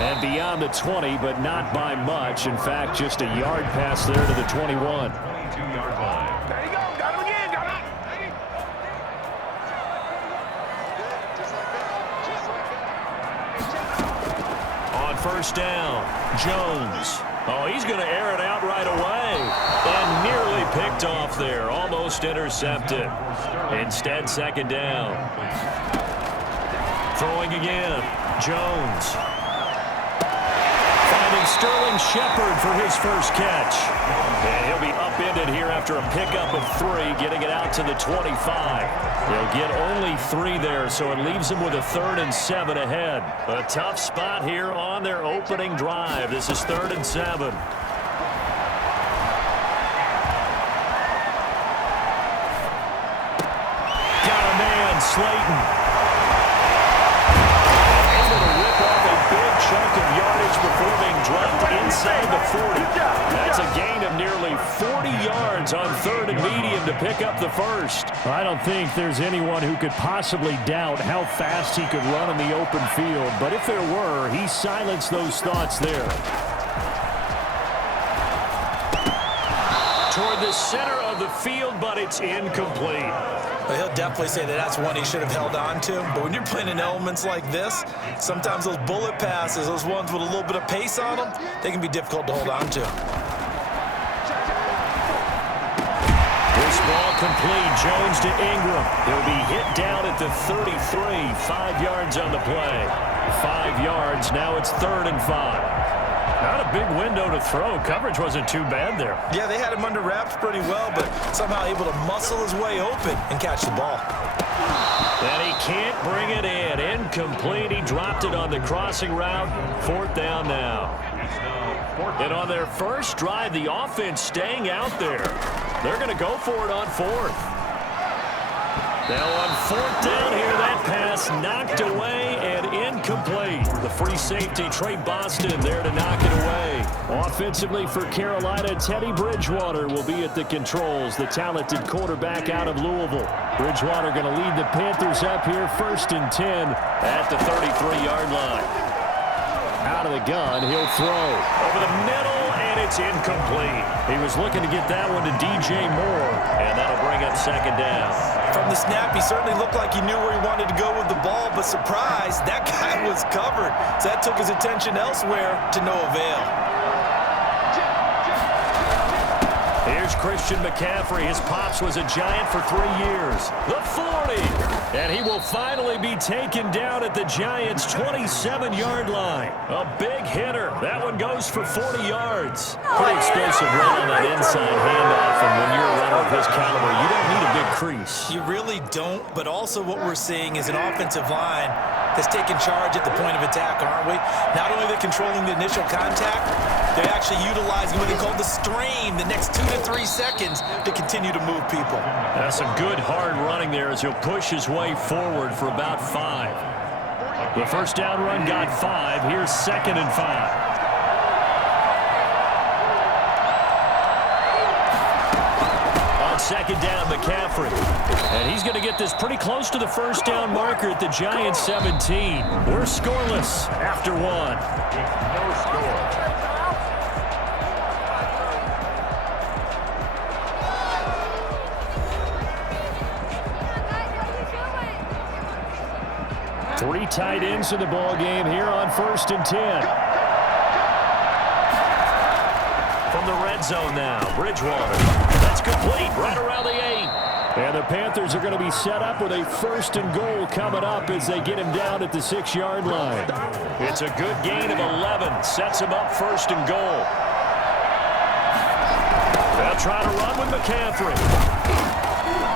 And beyond the 20, but not by much. In fact, just a yard pass there to the 21. 22-yard line. There you go. Got him again. Got him. On first down, Jones. Oh, he's going to air it out right away. And nearly picked off there. Almost intercepted. Instead, second down. Throwing again, Jones. Finding Sterling Shepard for his first catch. And he'll be upended here after a pickup of 3, getting it out to the 25. They'll get only 3 there, so it leaves them with a 3rd and 7 ahead. A tough spot here on their opening drive. This is 3rd and 7. Got a man, Slayton. Chunk of yardage before being dropped inside the 40. That's a gain of nearly 40 yards on 3rd and medium to pick up the first. I don't think there's anyone who could possibly doubt how fast he could run in the open field, but if there were, he silenced those thoughts there. Toward the center of the field, but it's incomplete. Well, he'll definitely say that that's one he should have held on to. But when you're playing in elements like this, sometimes those bullet passes, those ones with a little bit of pace on them, they can be difficult to hold on to. This ball complete. Jones to Ingram. He'll be hit down at the 33. 5 yards on the play. 5 yards. Now it's 3rd and 5. Not a big window to throw. Coverage wasn't too bad there. Yeah, they had him under wraps pretty well, but somehow able to muscle his way open and catch the ball. And he can't bring it in. Incomplete. He dropped it on the crossing route. 4th down now. And on their first drive, the offense staying out there. They're going to go for it on 4th. Now on 4th down here, that pass knocked away and incomplete. The free safety, Trey Boston, there to knock it away. Offensively for Carolina, Teddy Bridgewater will be at the controls, the talented quarterback out of Louisville. Bridgewater going to lead the Panthers up here, 1st and 10 at the 33-yard line. Out of the gun, he'll throw over the middle, and it's incomplete. He was looking to get that one to DJ Moore, and that'll bring up 2nd down. From the snap, he certainly looked like he knew where he wanted to go with the ball, but surprise, that guy was covered. So that took his attention elsewhere to no avail. Here's Christian McCaffrey. His pops was a Giant for 3 years. The 40. And he will finally be taken down at the Giants' 27-yard line. A big hitter. That one goes for 40 yards. Pretty explosive run on that inside handoff. And when you're a runner of this caliber, you don't need a big crease. You really don't, but also what we're seeing is an offensive line that's taking charge at the point of attack, aren't we? Not only are they controlling the initial contact, they're actually utilizing what they call the strain, the next 2 to 3 seconds to continue to move people. That's some good hard running there as he'll push his way forward for about 5. The first down run got 5. Here's 2nd and 5. Second down, McCaffrey. And he's going to get this pretty close to the first down marker at the Giants' 17. We're scoreless after 1. No score. Three tight ends in the ball game here on 1st and 10. From the red zone now, Bridgewater. That's complete right around the 8. And the Panthers are going to be set up with a 1st and goal coming up as they get him down at the 6-yard line. It's a good gain of 11. Sets him up 1st and goal. They'll try to run with McCaffrey.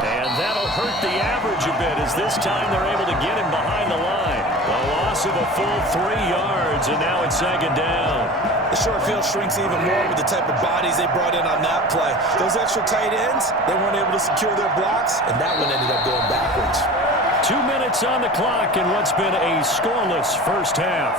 And that'll hurt the average a bit as this time they're able to get him behind the line. A loss of a full 3 yards, and now it's 2nd down. The short field shrinks even more with the type of bodies they brought in on that play. Those extra tight ends, they weren't able to secure their blocks, and that one ended up going backwards. 2 minutes on the clock in what's been a scoreless first half.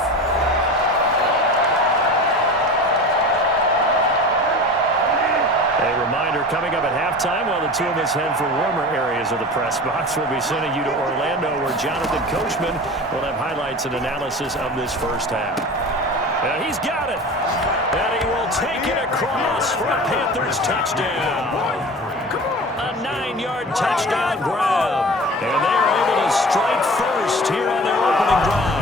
A reminder coming up at halftime while the two of us head for warmer areas of the press box. We'll be sending you to Orlando where Jonathan Coachman will have highlights and analysis of this first half. And he's got it. And he will take it across for a Panthers touchdown. A 9-yard touchdown grab. And they are able to strike first here on their opening drive.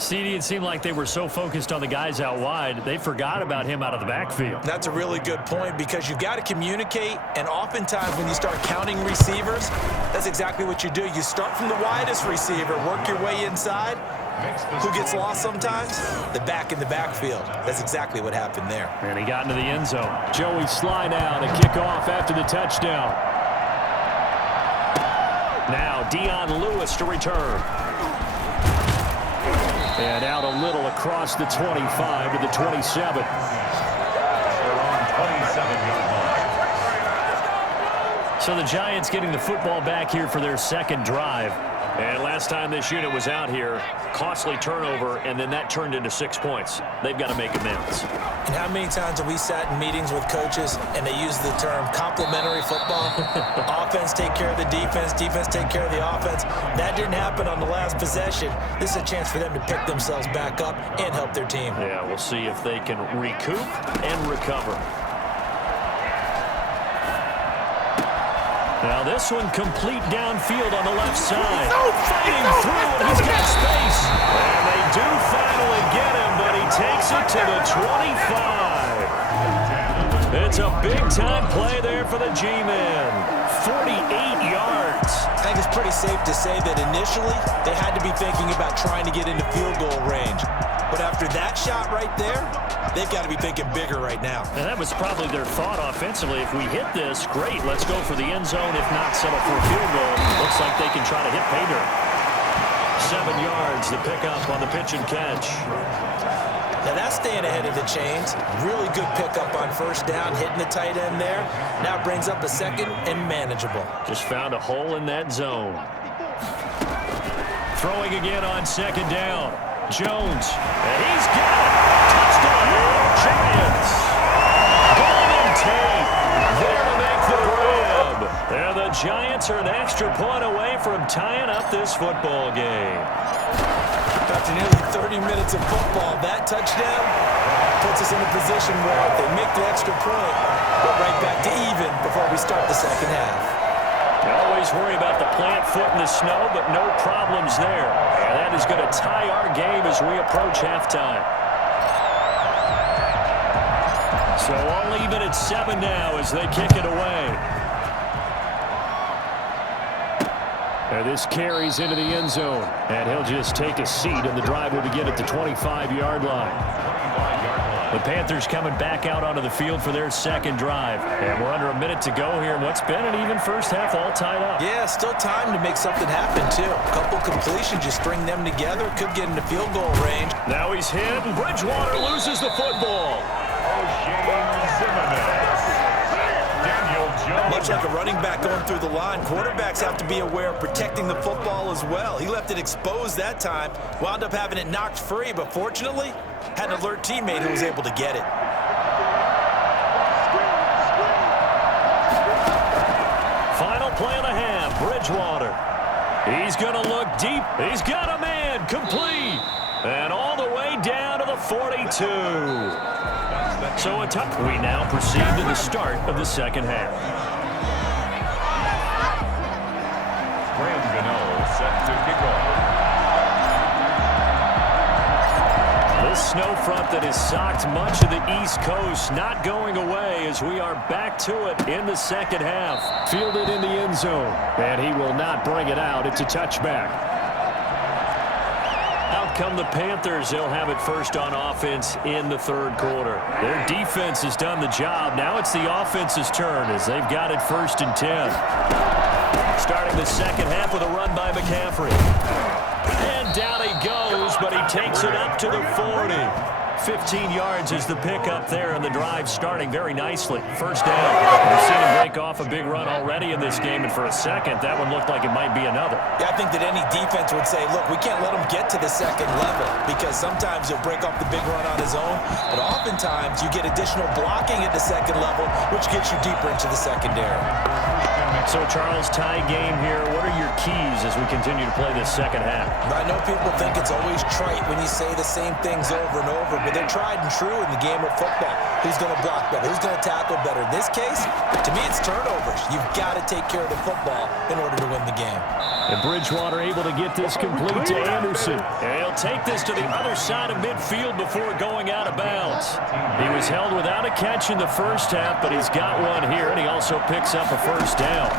CD, it seemed like they were so focused on the guys out wide, they forgot about him out of the backfield. That's a really good point because you've got to communicate, and oftentimes when you start counting receivers, that's exactly what you do. You start from the widest receiver, work your way inside. Who gets lost sometimes? The back in the backfield. That's exactly what happened there. And he got into the end zone. Joey slide out and kick off after the touchdown. Now Dion Lewis to return. And out a little across the 25 to the 27. They're on 27-yard line. So the Giants getting the football back here for their second drive. And last time this unit was out here, costly turnover, and then that turned into 6 points. They've got to make amends. And how many times have we sat in meetings with coaches and they use the term complementary football? Offense take care of the defense, defense take care of the offense. That didn't happen on the last possession. This is a chance for them to pick themselves back up and help their team. Yeah, we'll see if they can recoup and recover. Now this one complete downfield on the left side. Fighting through, and he's got space. And they do finally get him, but he takes it to the 25. It's a big-time play there for the G-Men. 48 yards. I think it's pretty safe to say that initially they had to be thinking about trying to get into field goal range. But after that shot right there, they've got to be thinking bigger right now. And that was probably their thought offensively. If we hit this, great, let's go for the end zone. If not, settle for a field goal. Looks like they can try to hit pay dirt. 7 yards, the pickup on the pitch and catch. Now that's staying ahead of the chains. Really good pickup on first down, hitting the tight end there. Now brings up a second and manageable. Just found a hole in that zone. Throwing again on second down. Jones, and he's got it. Touchdown, Giants. Golden Tate there to make the grab. And the Giants are an extra point away from tying up this football game. After nearly 30 minutes of football, that touchdown puts us in a position where if they make the extra point, we're right back to even before we start the second half. You always worry about the plant foot in the snow, but no problems there. And that is going to tie our game as we approach halftime. So all even at 7 now as they kick it away. And this carries into the end zone. And he'll just take a seat, and the drive will begin at the 25-yard line. The Panthers coming back out onto the field for their second drive. And we're under a minute to go here in what's been an even first half, all tied up. Yeah, still time to make something happen, too. A couple completions, you string them together, could get into field goal range. Now he's hit, and Bridgewater loses the football. Much like a running back going through the line, quarterbacks have to be aware of protecting the football as well. He left it exposed that time, wound up having it knocked free, but fortunately, had an alert teammate who was able to get it. Final play of the half, Bridgewater. He's going to look deep. He's got a man, complete. And all the way down to the 42. So we now proceed to the start of the second half. Graham Gano set to kick off. This snow front that has socked much of the East Coast not going away as we are back to it in the second half. Fielded in the end zone, and he will not bring it out. It's a touchback. Out come the Panthers. They'll have it first on offense in the third quarter. Their defense has done the job. Now it's the offense's turn as they've got it 1st and 10. Starting the second half with a run by McCaffrey. And down he goes, but he takes it up to the 40. 15 yards is the pickup there, and the drive starting very nicely. First down. We've seen him break off a big run already in this game, and for a second, that one looked like it might be another. Yeah, I think that any defense would say, look, we can't let him get to the second level because sometimes he'll break off the big run on his own, but oftentimes you get additional blocking at the second level, which gets you deeper into the secondary. So, Charles, tie game here. What are your keys as we continue to play this second half? I know people think it's always trite when you say the same things over and over, but they're tried and true in the game of football. Who's going to block better? Who's going to tackle better? In this case, to me, it's turnovers. You've got to take care of the football in order to win the game. And Bridgewater able to get this complete to Anderson. And he'll take this to the other side of midfield before going out of bounds. He was held without a catch in the first half, but he's got one here, and he also picks up a first down.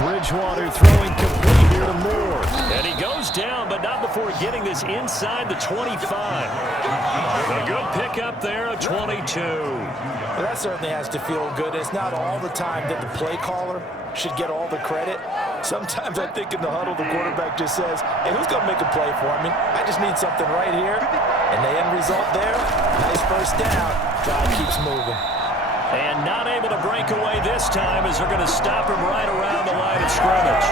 Bridgewater throwing complete here to Moore. And he goes down, but not before getting this inside the 25. A good pickup there, a 22. Well, that certainly has to feel good. It's not all the time that the play caller should get all the credit. Sometimes I think in the huddle, the quarterback just says, hey, who's going to make a play for me? I just need something right here. And the end result there, nice first down. Drive keeps moving. And not able to break away this time as they're going to stop him right around the line of scrimmage.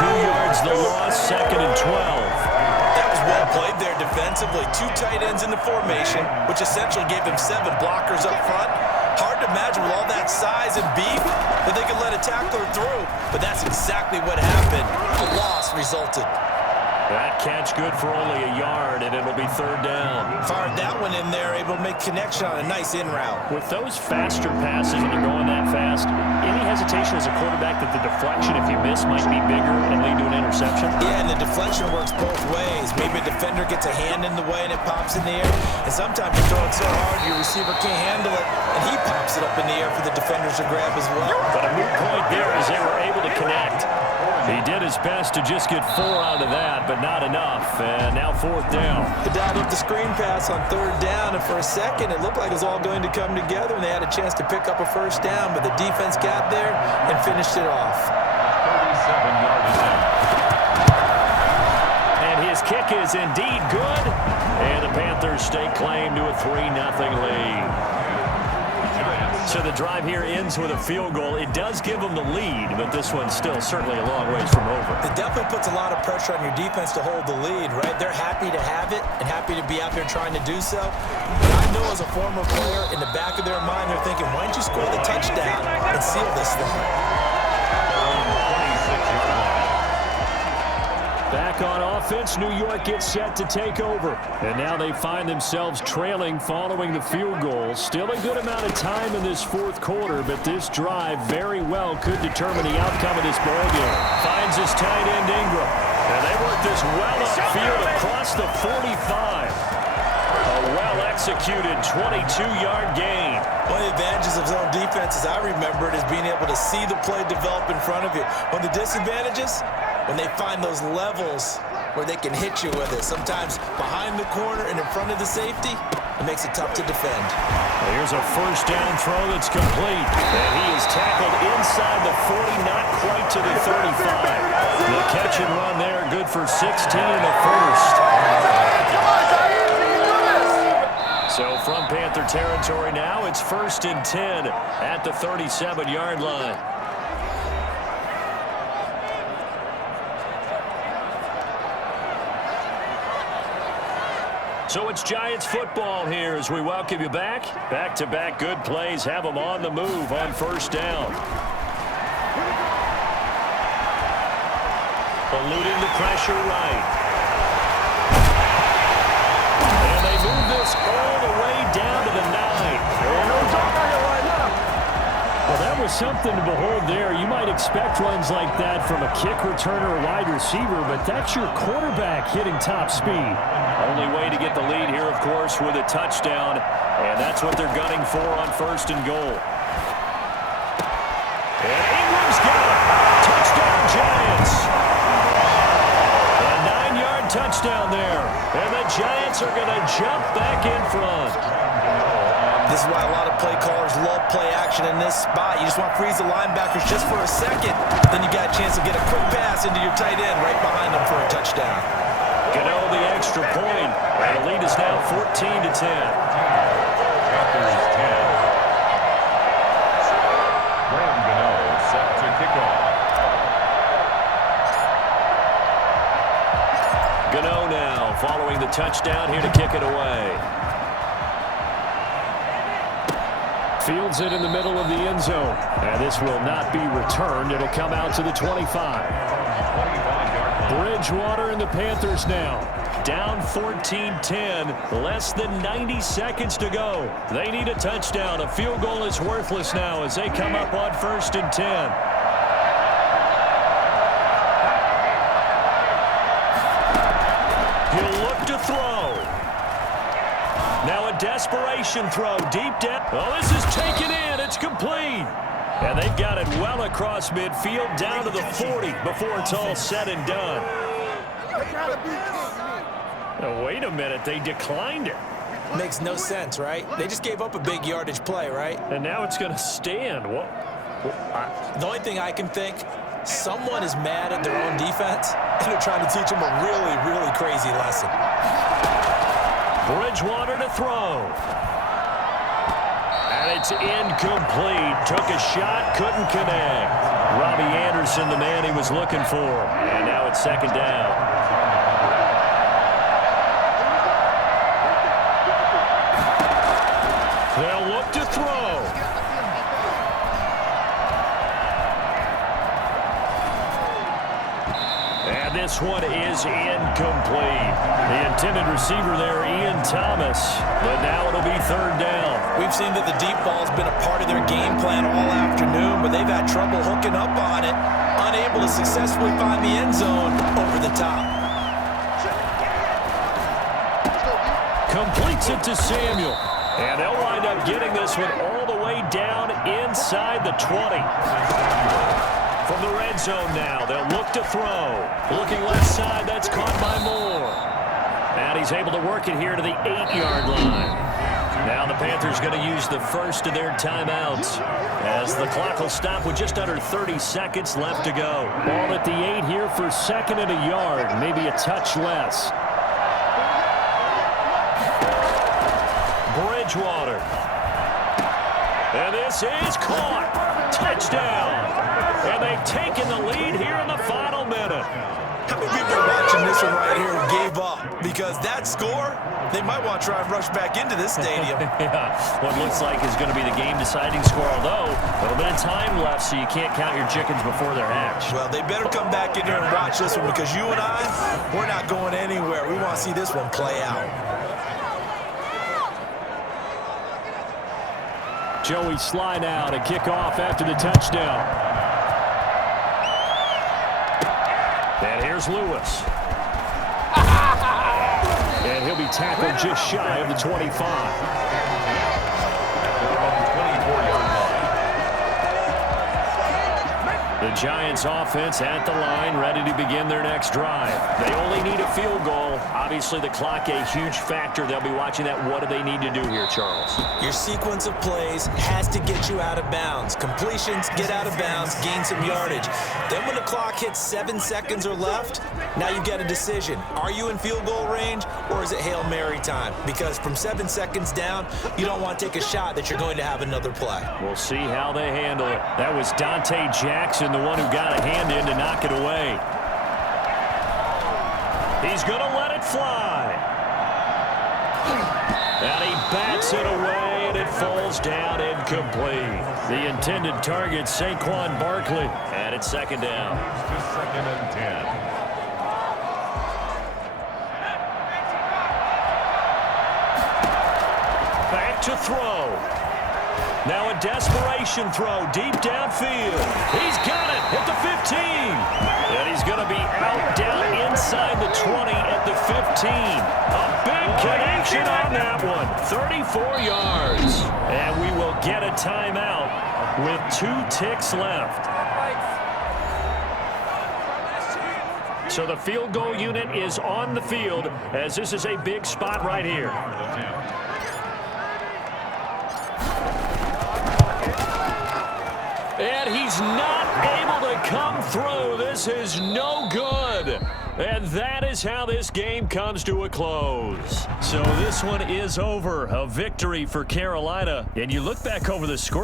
2 yards the loss, 2nd and 12. That was well played there defensively. 2 tight ends in the formation, which essentially gave them 7 blockers up front. Hard to imagine with all that size and beef that they could let a tackler through. But that's exactly what happened. The loss resulted. That catch good for only a yard, and it'll be 3rd down. Fired that one in there, able to make connection on a nice in route. With those faster passes, when they're going that fast, any hesitation as a quarterback that the deflection, if you miss, might be bigger and lead to an interception? Yeah, and the deflection works both ways. Maybe a defender gets a hand in the way and it pops in the air. And sometimes you throw it so hard your receiver can't handle it, and he pops it up in the air for the defenders to grab as well. But a moot point there as they were able to connect. He did his best to just get 4 out of that, but not enough. And now 4th down. They dialed up the screen pass on 3rd down, and for a second it looked like it was all going to come together, and they had a chance to pick up a first down, but the defense got there and finished it off. 37-yard attempt. And his kick is indeed good. And the Panthers stake claim to a 3-0 lead. So the drive here ends with a field goal. It does give them the lead, but this one's still certainly a long ways from over. It definitely puts a lot of pressure on your defense to hold the lead, right? They're happy to have it and happy to be out there trying to do so. But I know as a former player, in the back of their mind, they're thinking, why don't you score the touchdown and seal this thing? Back on offense, New York gets set to take over. And now they find themselves trailing following the field goal. Still a good amount of time in this 4th quarter, but this drive very well could determine the outcome of this ballgame. Finds his tight end Ingram. And they work this well upfield across the 45. A well-executed 22-yard gain. One of the advantages of zone defense, as I remember it, is being able to see the play develop in front of you. One of the disadvantages, when they find those levels where they can hit you with it, sometimes behind the corner and in front of the safety, it makes it tough to defend. Well, here's a first down throw that's complete. And he is tackled inside the 40, not quite to the 35. The catch and run there, good for 16 in the first. So from Panther territory now, it's 1st and 10 at the 37-yard line. So it's Giants football here as we welcome you back. Back-to-back good plays have them on the move on 1st down. Eluding the pressure right. And they move this all the way down to the 9. Well, that was something to behold there. You might expect runs like that from a kick returner or wide receiver, but that's your quarterback hitting top speed. Only way to get the lead here, of course, with a touchdown, and that's what they're gunning for on 1st and goal. And Ingram's got it. Touchdown, Giants. A 9-yard touchdown there, and the Giants are going to jump back in front. This is why a lot of play callers love play action in this spot. You just want to freeze the linebackers just for a second. Then you got a chance to get a quick pass into your tight end right behind them for a touchdown. Gano the extra point. And the lead is now 14-10. Panthers 10. Graham Gano set to kick off. Gano now following the touchdown here to kick it away. Fields it in the middle of the end zone. And this will not be returned. It'll come out to the 25. Bridgewater and the Panthers now. Down 14-10. Less than 90 seconds to go. They need a touchdown. A field goal is worthless now as they come up on 1st and 10. He'll look to throw. Now a desperation throw deep down. Oh, this is taken in. It's complete. And they've got it well across midfield down to the 40 before it's all said and done. Oh, wait a minute. They declined it. Makes no sense, right? They just gave up a big yardage play, right? And now it's going to stand. What? The only thing I can think, someone is mad at their own defense, and they're trying to teach them a really, really crazy lesson. Bridgewater to throw. And it's incomplete. Took a shot, couldn't connect. Robbie Anderson, the man he was looking for. And now it's 2nd down. They'll look to throw. And this one is incomplete. The intended receiver there, Ian Thomas. But now it'll be 3rd down. We've seen that the deep ball's been a part of their game plan all afternoon, but they've had trouble hooking up on it, unable to successfully find the end zone over the top. Completes it to Samuel. And they'll wind up getting this one all the way down inside the 20. From the red zone now, they'll look to throw. Looking left side, that's caught by Moore. And he's able to work it here to the 8-yard line. Now the Panthers going to use the first of their timeouts as the clock will stop with just under 30 seconds left to go. Ball at the 8 here for 2nd and a yard, maybe a touch less. Bridgewater. And this is caught. Touchdown. And they've taken the lead here in the final minute. How many people are watching this one right here who gave up? Because that score, they might want to try and rush back into this stadium. Yeah, what looks like is going to be the game-deciding score, although a little bit of time left, so you can't count your chickens before they're hatched. Well, they better come back in here and watch this one because you and I, we're not going anywhere. We want to see this one play out. Joey Sly now to kick off after the touchdown. And here's Lewis. And he'll be tackled just shy of the 25. The Giants offense at the line, ready to begin their next drive. They only need a field goal. Obviously, the clock a huge factor. They'll be watching that. What do they need to do here, Charles? Your sequence of plays has to get you out of bounds. Completions, get out of bounds, gain some yardage. Then when the clock hits 7 seconds or left, now you get a decision. Are you in field goal range or is it Hail Mary time? Because from 7 seconds down, you don't want to take a shot that you're going to have another play. We'll see how they handle it. That was Dante Jackson, the one who got a hand in to knock it away. He's going to let it fly. And he bats it away, and it falls down incomplete. The intended target, Saquon Barkley, and it's 2nd down. 2nd and 10. Back to throw. Now a desperation throw deep downfield. He's got it at the 15. And he's going to be out down inside the 20 at the 15. A big connection on that one. 34 yards. And we will get a timeout with 2 ticks left. So the field goal unit is on the field as this is a big spot right here. And he's not able to come through. This is no good. And that is how this game comes to a close. So this one is over. A victory for Carolina. And you look back over the score.